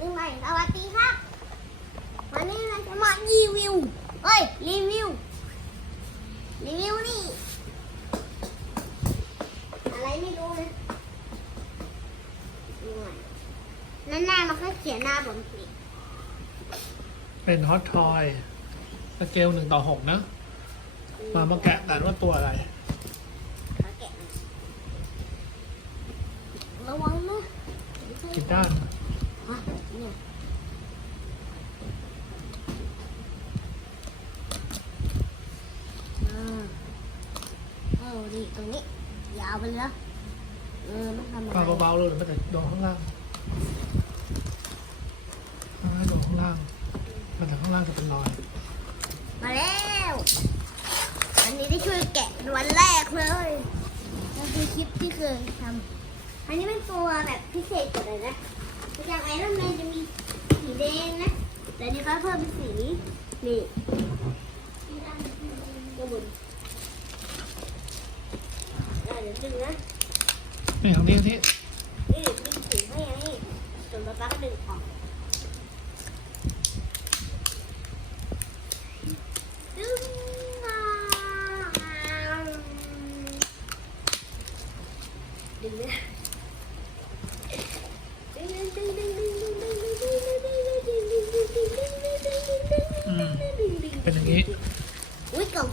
นึ่งใหม่สวัสดีครับ วันนี้เราจะมารีวิวเอ้ย รีวิว รีวิวนี่ อะไรไม่รู้นะดูหน่อยนั่นหน้ามันก็เขียนหน้าผมสิเป็นฮอตทอยสเกลหนึ่งต่อหกนะ มามาแกะกันว่าตัวอะไรเขาแกะมันระวังนะผิดด้าน อะเนี่ยอ่าเอาดิตรงนี้ยาวไปเลยนะเออไม่ทำอะไรปาเบาๆเลยเดี๋ยวมันจะโดนข้างล่างไม่โดนข้างล่างมันจะข้างล่างจะเป็นรอย มาแล้วอันนี้ได้ช่วยแกะวันแรกเลยนั่นคือคลิปที่เคยทำอันนี้เป็นตัวแบบพิเศษกว่าเลยนะจากไอรอนแมนจะมีสีแดงนะ แต่นี่เขาเพิ่มเป็นสี นี่กระบุนอะเดี๋ยวดึงนะ นี่ของนี้ที่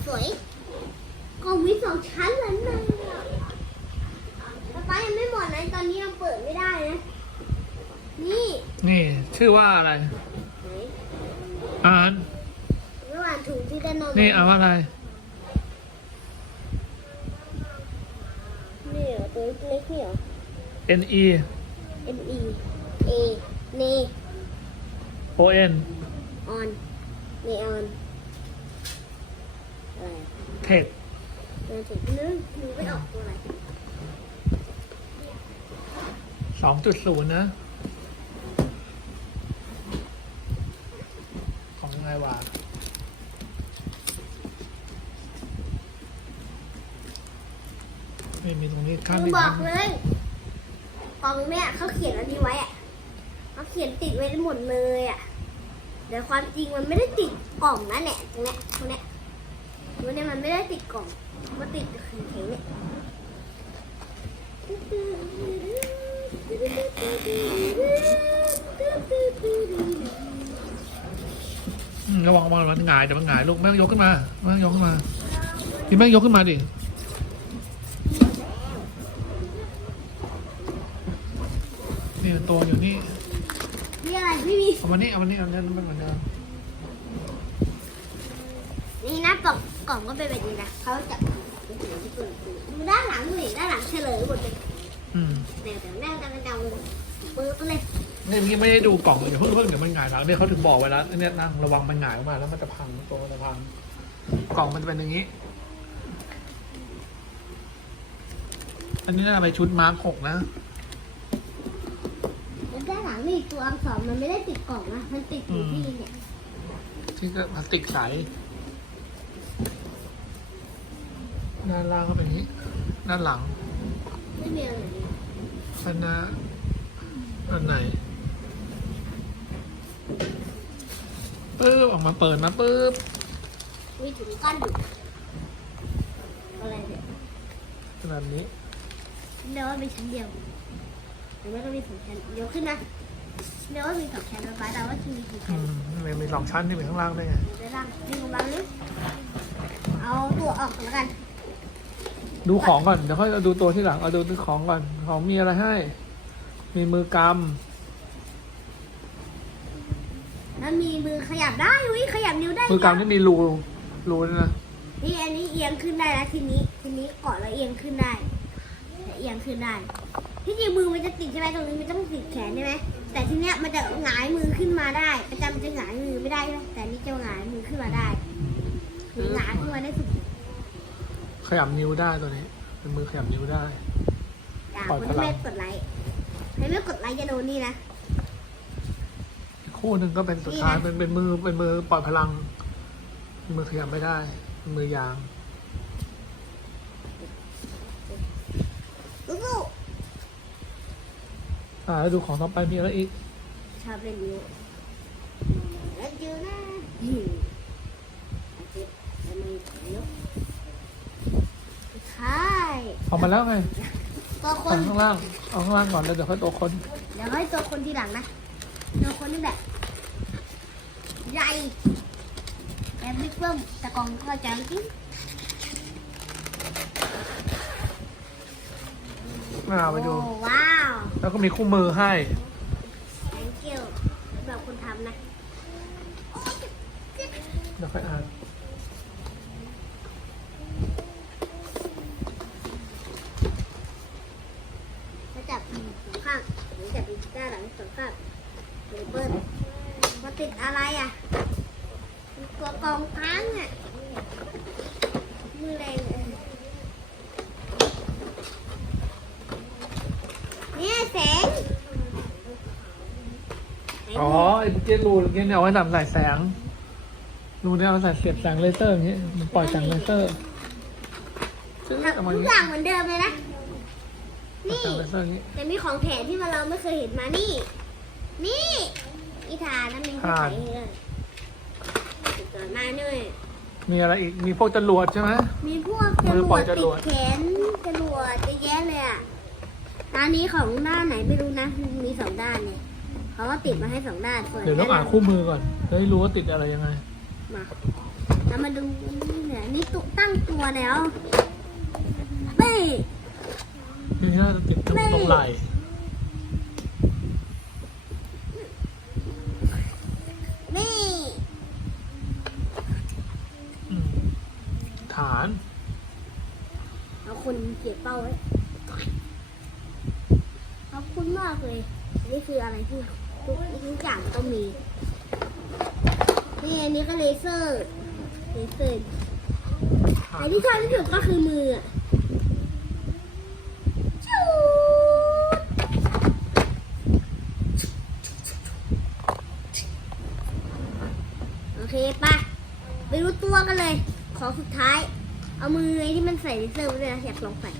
สวยกล่องมีสองชั้นเลยนะป๊าป๊ายังไม่หมดนะตอนนี้เราเปิดไม่ได้นะ นี่นี่ชื่อว่าอะไรไหนอ่านระหว่างถุงที่ด้านนอกนี่อ่านว่าอะไรนี่เหรอตัวเล็กนี่เหรอ N E N E A เน O N ออนเนออนอะไรอะ เทคเดินถึงนึกนึกไม่ออกตัวอะไรสองจุดศูนย์นะ ของไงวะไม่มีตรงนี้ขั้นมึงอีกบอกนะเลยกล่องแม่เขาเขียนอันนี้ไว้อะเขาเขียนติดไว้หมดเลยอะแต่ความจริงมันไม่ได้ติดกล่องนะเนี่ยตรงเนี้ยตรงเนี้ย ตรงเนี้ยมันไม่ได้ติดกล่อง มันติดแข็งๆเนี่ยอืมระวังระวังมันหงายเดี๋ยวมันหงายลูกแม่งยกขึ้นมาแม่งยกขึ้นมาพี่แม่งยกขึ้นมาดินี่ตัวอยู่นี่นี่อะไรไม่มีเอามานี่เอามานี่เอาเนี้ยมันเหมือนเดิม นี่นะกล่องกล่องก็เป็นแบบนี้นะเขาจะดูด้านหลังดูดิด้านหลังเฉลยหมดเลยอืมเดี๋ยวเดี๋ยวแม่จะไปเดาปื๊บเลยนี่เมื่อกี้ไม่ได้ดูกล่องเลยเดี๋ยวเพิ่งเพิ่งเดี๋ยวมันหงายหลังเนี่ยเขาถึงบอกไว้แล้วอันเนี่ยนะระวังมันหงายออกมาแล้วมันจะพังตัวมันจะพังกล่องมันจะเป็นอย่างนี้ อันนี้น่าจะไปชุดมาร์คหกนะแล้วด้านหลังนี่ตัวอักษรมันไม่ได้ติดกล่องนะมันติดอยู่ที่เนี่ย ที่ก็พลาสติกใส ด้านล่างก็เป็นอย่างนี้ ด้านหลังไม่มีอะไรเลยด้านหน้าด้านไหนปึ๊บออกมาเปิดมาปึ๊บมีถุงก้อนอยู่อะไรเนี่ยขนาดนี้เดี๋ยวว่ามีชั้นเดียวหรือว่าต้องมีสองชั้นยกขึ้นมาเดี๋ยวว่ามีสองชั้นนะป้าแต่ว่าจะมีกี่อืชั้นมมันมีสองชั้นที่เป็นข้างล่างได้วยไงเดี๋ยวล่างดึงออกมาเลยเอาตัวออกก่อนแล้วกัน ดูของก่อนเดี๋ยวค่อยเอาดูตัวที่หลังเอาดูของก่อนของมีอะไรให้ มีมือกแล้วมีมือขยับได้อุ้ยขยับนิ้วได้ำมือกำที่มีรูรูนี่นะนี่อันนี้เอียงขึ้นได้แล้วทีนี้ ทีนี้เกาะแล้วเอียงขึ้นได้และเอียงขึ้นได้ ที่จริงมือมันจะติดใช่ไหมตรงนี้มันต้องติดแขนใช่ไหมแต่ทีเนี้ยมันจะหงายมือขึ้นมาได้ประจำจะหงายมือไม่ได้ใช่ไหมแต่อันนี่จะหงายมือขึ้นมาได้หรือหงายขึ้นมาได้สุด ขยับนิ้วได้ตัวนี้ เป็นมือขยับนิ้วได้ อยากปล่อยคนพลัที่งไม่กดไลค์ใครไม่กดไลค์จะโดนนี่นะ อีกคู่หนึ่งก็เป็นสุดท้ายนี่นะ เป็นเป็นมือเป็นมือปล่อยพลังมือขยับไม่ได้เป็นมือยาง สู้อ่าแล้วดูของต่อไปมีอะไรอีกๆชอบเล่นนิ้วแล้วเจอนะอืมโอเคแล้วมันนิ้วใช่ เอา มาแล้วไงตัวคเอาน ข้างล่าง เอาข้างล่างก่อนแล้วเดี๋ยวค่อยตัวคนเดี๋ยวให้ตัวคนทีหลังนะตัวคนนี่แบบใหญ่แอบบิ๊กเบิ้มแต่กล่องก็จะจริงมาไปดู โอ้ว้าว แล้วก็มีคู่มือให้ thank you แบบคนทำนะ เดี๋ยวค่อยอ่าน แล้วจับสองข้างหรือจับด้านหลังสองข้างเดี๋ยวเบิ้ลมาติดอะไรอะตัวกองค้างอะมือแรงอะเนี่ยแสงแสง อ๋อ ไอ้เมื่อกี้รูเมื่อกี้เนี่ยเอาไว้ทำสายแสงรูเนี่ยเอาใส่เสียบแสงเลเซอร์อย่างเงี้ยมันปล่อยแสงเลเซอร์ซึ่งเอามาอทุย่ากงองี้ย่างเหมือนเดิมเลยนะนี่ แสงเลเซอร์อย่างงี้ แต่มีของแถมที่เราไม่เคยเห็นมานี่ นี่อีทานะมีที่ไหนเลยเกิดมาด้วยมีอะไรอีกมีพวกจรวดใช่ไหม มีพวกจมือรปล่วอดยจติรวด ดแขนจรวดเยอะแยะเลยอะร้านนี้ของด้านไหนไม่รู้นะ มีสองด้านเนี่ย เขาก็ติดมาให้สองด้านส่วนเดี๋ยวต้องอ่านคู่มือก่อนจะได้รู้ว่าติดอะไรยังไง มาเรามาดูเนี่ยนี่ตุตั้งตัวแล้วเฮ้ยนี่น่าจะติดตรงไม่ตรงไหล่นี่อืมฐาน เอาคนเขียนเป้าไว้ขอบคุณมากเลย นี่คืออะไรที่ ทุกทุกอย่างต้องมี นี่อันนี้ก็เลเซอร์เลเซอร์ฐาไอ้นที่ชอบที่สุดก็คือมืออะจู๊ดโอเคปะไปรู้ตัวกันเลย ขอสุดท้าย เอามือไอ้ที่มันใส่เลเซอร์ไว้เลยนะอยากลองใส่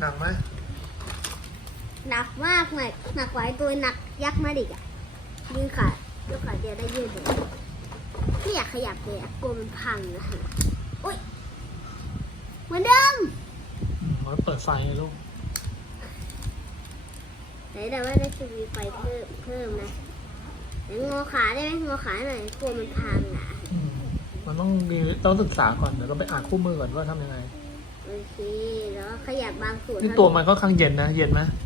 หนักไหม หนักมากหนักหนักกว่าไอ้ตัวหนักยักษ์มาดิกอะยืนขายืนขาเดียวได้ยืดเลยไม่อยากขยับเลยอะกลัวมันพังนะฮะโอ๊ยเหมือนเดิมอืมไว้เปิดไฟไงลูกไหนแต่ว่าได้จะมีไฟเพิ่มเพิ่มนะไหนงอขาได้ไหมงอขาหน่อยกลัวมันพังอะอืมมันต้องมีต้องศึกษาก่อนเดี๋ยวเราไปอ่านคู่มือก่อนว่าทำยังไงโอเคแล้วก็ขยับบางส่วนนี่ตัวมันค่อนข้างเย็นนะ เย็นไหม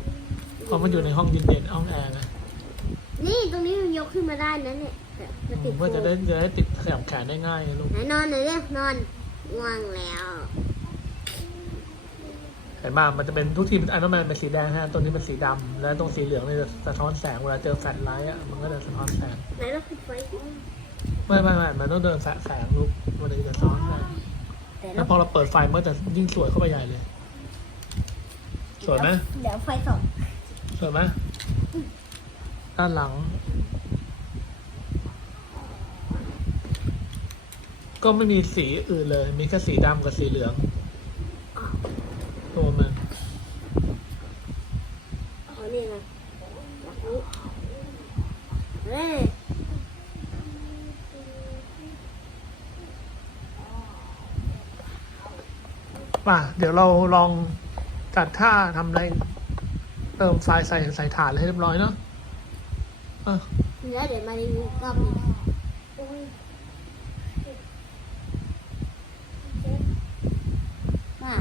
เพ ราะมันอยู่ในห้องเย็นๆห้องแอร์ไงนี่ตรงนี้มันยกขึ้นมาได้นะเนี่ยแบบมันติดเพื่อจะได้จะได้ติดแขนแขนได้ง่ายไงลูก ไหนนอนหน่อยเร็วนอนง่วงแล้วเห็นป่ะมันจะเป็นทุกทีมไอรอนแมนเป็นสีแดงฮะตัวนี้เป็นสีดำแล้วตรงสีเหลืองเนี่ยจะสะท้อนแสงเวลาเจอแฟลชไลท์อะมันก็จะสะท้อนแสงไหนเราปิดไฟไม่ไม่ไม่มันต้องเดินแสงแสงลูกมันถึงจะสะท้อนแสงแต่แล้เราวพอเราเปิดไฟมันก็จะยิ่งสวยเข้าไปใหญ่เลย สวยไหมเดี๋ยวไฟส่อง สวยไหมด้านหลัง ก็ไม่มีสีอื่นเลย มีแค่สีดำกับสีเหลืองตัวมันเอานี่ไงแบบนี้เฮ้ยป่ะ เดี๋ยวเราลองจัดท่าทำอะไร เติมไฟใส่ใส่ฐานให้เรียบร้อยเนาะเออแล้วเดี๋ยวมารีวิวรอบนี้มา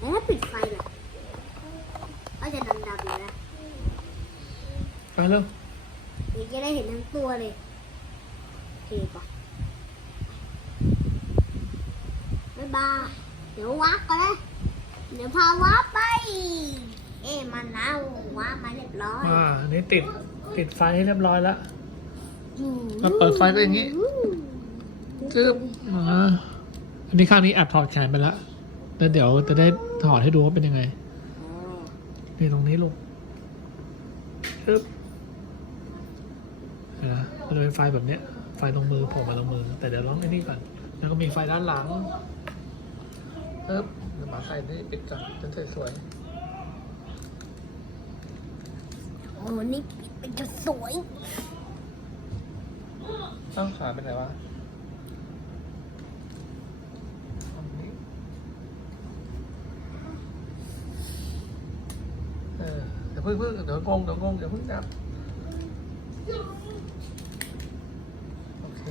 แล้วปิดไฟล่ะก็จะดำๆเลยนะไปเร็วเดี๋ยวจะได้เห็นทั้งตัวเลยโอเคปะบ๊ายบายเดี๋ยววักกันนะเดี๋ยวพาวัก แล้ววักมาเรียบร้อยอ่าอันนี้ติดติดไฟให้เรียบร้อยแล้วแล้วเปิดไฟก็อย่างนี้จึ๊บอ่าอันนี้ข้างนี้แอบถอดแขนไปแล้วแล้วเดี๋ยวจะได้ถอดให้ดูว่าเป็นยังไงนี่ตรงนี้ลูกจึ๊บเห็นไหมมันจะเป็นไฟแบบเนี้ย ไฟตรงมือโผล่มาตรงมือ แต่เดี๋ยวลองไอ้นี่ก่อน แล้วก็มีไฟด้านหลังปึ๊บเดี๋ยวมาใส่นี่ปิดก่อนจะสวย โอ้นี่เป็นจะสวยต้องขาเป็นไหนวะตรงนี้เออเดี๋ยวเพิ่งเพิ่งเดี๋ยวงงเดี๋ยวงงเดี๋ยวเพิ่งจับโอเค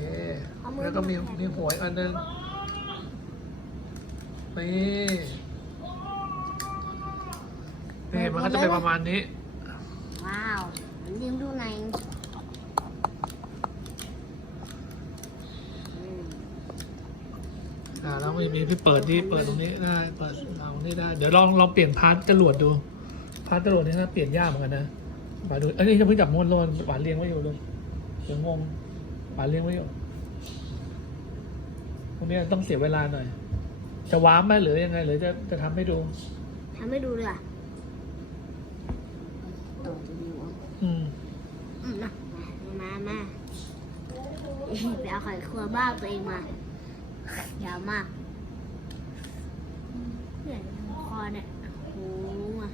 แล้วก็มีมีหัวอีกอันหนึงนี่นี่มันก็จะเป็นประมาณนี้ว้าว มันยิ้มดูในอืมอ่าแล้วมีมีที่เปิดที่เปิดตรงนี้ได้เปิดเรานี่ได้ เดี๋ยวลองลองเปลี่ยนพาร์ทจรวดดู พาร์ทจรวดนี่นะเปลี่ยนยากเหมือนกันนะมาดูอันนี้จะเพิ่งจับมวนโลนหวานเลี้ยงไว้อยู่เลยเดี๋ยวงงหวานเลี้ยงไว้อยู่ตรงนี้ต้องเสียเวลาหน่อย จะว้ามไหมหรือยังไงหรือจะจะทำให้ดู ทำให้ดูเลยอะต่อจะมีวะ อืม อืมมา มามาไปเอาไข่ครัวบ้านตัวเองมา ยาวมากเนี่ยคอเนี่ยโอ้โหมา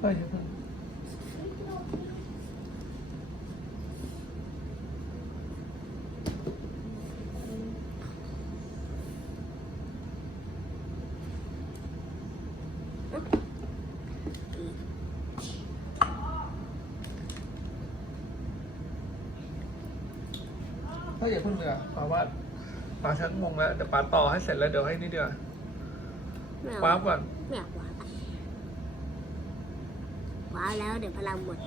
เฮ้ยเดี๋ยวก่อน เฮ้ยอย่าเพิ่งเลยอะปาว่าปาชักงงแล้วเดี๋ยวปาต่อให้เสร็จแล้วเดี๋ยวให้นี่เดียวาไม่เอาว้าวก่อน ไม่อยากว้าวอะว้าวแล้วเดี๋ยวพลังหมด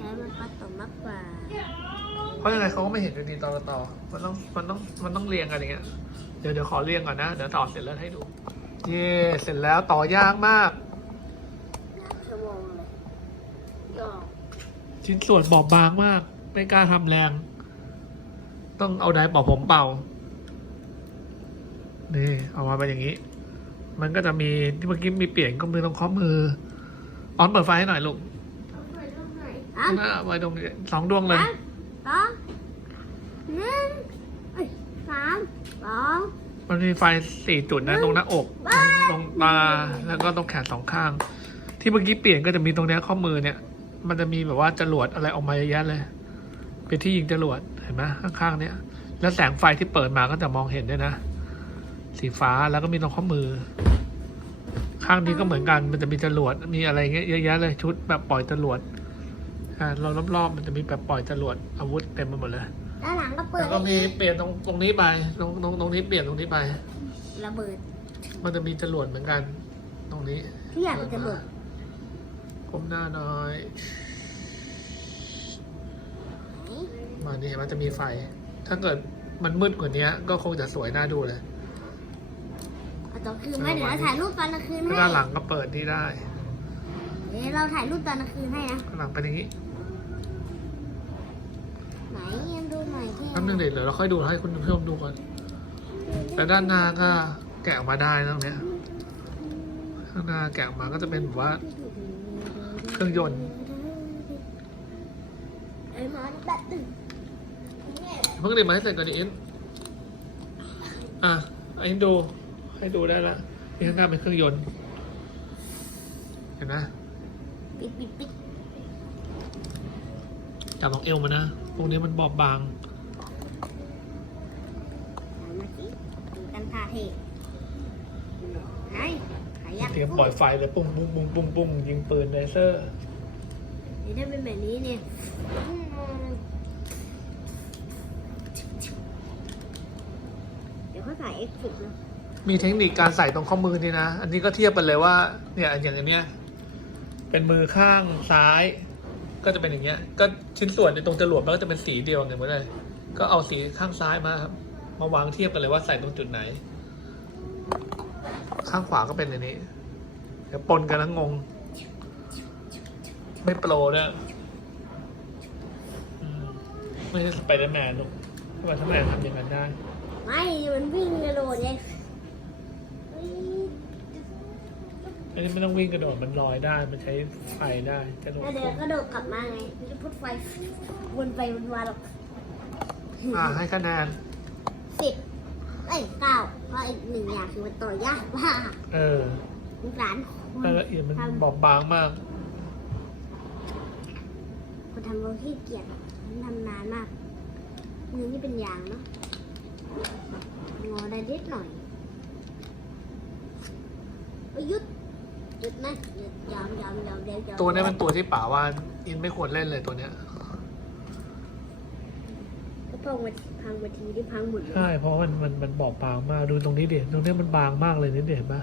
ย้ายมันก็ต่อมากกว่า เพราะยังไงเขาก็ไม่เห็นอยู่ดีตอนเราต่อมันต้องมันต้องมันต้องเรียงกันอย่างเงี้ย เดี๋ยวเดี๋ยวขอเรียงก่อนนะ เดี๋ยวต่อเสร็จแล้วให้ดู เย่เสร็จแล้วต่อยากมากนับชั่วโมงเลยยอมชิ้นส่วนบอบบางมาก ไม่กล้าทำแรง ต้องเอาไดร์เป่าผมเป่า นี่เอามาเป็นอย่างนี้ มันก็จะมีที่เมื่อกี้มีเปลี่ยนก็มือตรงข้อมือออนเปิดไฟให้หน่อยลูกอะ หน้าไว้ตรงนี้สองดวงเลยสาม สองหนึ่งเอ้ยสามสองมันมีไฟสี่จุดนะตรงหน้าอกว้ายตรงตาแล้วก็ตรงแขนสองข้าง ที่เมื่อกี้เปลี่ยนก็จะมีตรงเนี้ยข้อมือเนี่ย มันจะมีแบบว่าจรวดอะไรออกมาเยอะแยะเลย เป็นที่ยิงจรวดเห็นไหมข้างๆเนี้ยแล้วแสงไฟที่เปิดมาก็จะมองเห็นด้วยนะ สีฟ้าแล้วก็มีตรงข้อมือ ข้างนี้ก็เหมือนกันมันจะมีจรวดมีอะไรเงี้ยเยอะแยะเลยชุดแบบปล่อยจรวด อ่าเรารอบๆมันจะมีแบบปล่อยจรวดอาวุธเต็มไปหมดเลยด้านหลังก็เปิดแล้วก็มีเปลี่ยนตรงตรงนี้ไปตรงตรงตรงนี้เปลี่ยนตรงนี้ไป ระเบิด มันจะมีจรวดเหมือนกัน ตรงนี้ทุกอย่างเป็นระเบิดก้มหน้าน้อย มานี่มันจะมีไฟ ถ้าเกิดมันมืดกว่านี้ก็คงจะสวยน่าดูเลยเอาต่อคืนไหมเดี๋ยวเราถ่ายรูปตอนกลางคืนให้ด้านหลังก็เปิดนี่ได้ เดี๋ยวเราถ่ายรูปตอนกลางคืนให้นะด้านหลังเป็นอย่างนี้ ไหนยัง ดูหน่อยที่แป๊บนึงเดี๋ยวเราค่อยดูให้คุณผู้ชมดูก่อนแต่ด้านหน้าก็แกะออกมาได้ตรงเนี้ยข้างหน้าแกะออกมาก็จะเป็นแบบว่า เครื่องยนต์ไอ้หมาแบบตึงเพิ่งเด็กมาให้เสร็จก่อนดิอินอะไอ้นดูให้ดูได้ละนี่ข้างหน้าเป็นเครื่องยนต์ เห็นไหมปิดปิดปิดจับตรงเอวมันนะ ตรงนี้มันบอบบางเอามาสิดูกันท่าเทไหนขยักเตรียมปล่อยไฟเลยปุ้งปุ้งปุ้งปุ้งปุ้งยิงปืนเลเซอร์นี่ถ้าเป็นแบบนี้เนี่ยเดี๋ยวเขาใส่เอฟเฟกต์นะมีเทคนิคการใส่ตรงข้อมือนี่นะ อันนี้ก็เทียบกันเลยว่า เนี่ยอย่างอันเนี้ยเป็นมือข้างซ้าย ก็จะเป็นอย่างเงี้ย ก็ชิ้นส่วนในตรงจรวดมันก็จะเป็นสีเดียวกันหมดเลย ก็เอาสีข้างซ้ายมาครับ มาวางเทียบกันเลยว่าใส่ตรงจุดไหน ข้างขวาก็เป็นอันนี้ เดี๋ยวปนกันแล้วงง ไม่โปรด้วยอืมไม่ใช่สไปเดอร์แมนหรอกทำไมสไปเดอร์แมนทำอย่างนั้นได้ ไม่ มันวิ่งกระโดดไงเอันนี้ไม่ต้องวิ่งกระโดดมันลอยได้ มันใช้ไฟได้จะโดดแล้วเดี๋ยวก็โดดกลับมาไงไม่ได้พุดไฟวนไปวนมาหรอกอ่าให้คะแนนสิบเอ้ยเก้าเพราะอีกหนึ่งอย่างคือมันต่อยากมากเออสงสารคนรายละเอียดมันบอบบางมาก คนทำเราขี้เกียจมันทำนานมากมือนี่เป็นยางเนาะงอได้นิดหน่อยเอ้ยหยุดห ยุดนะหยุดยอมยอมยอมเดี๋ยวยอมตัวเนี้ยเป็นตัวที่ป๋าว่าอินไม่ควรเล่นเลยตัวเนี้ยก็พังมาพังมาทีที่พังหมดเลยใช่เพราะมันมันมันบอบบางมากดูตรงนี้ดิตรงเนี้ยมันบางมากเลยนี่เห็นปะ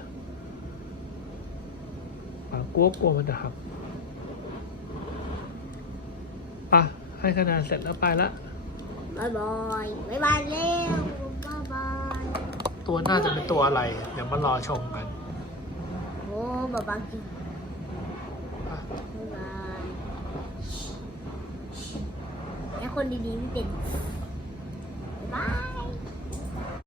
ป๋ากลัวกลัวมันจะหักปะให้คะแนนเสร็จแล้วไปละบายบายบายบายเร็วบายบายตัวน่าจะเป็นตัวอะไร เดี๋ยวมารอชมกัน ako babagi. Bye. Ako nilimited. Bye!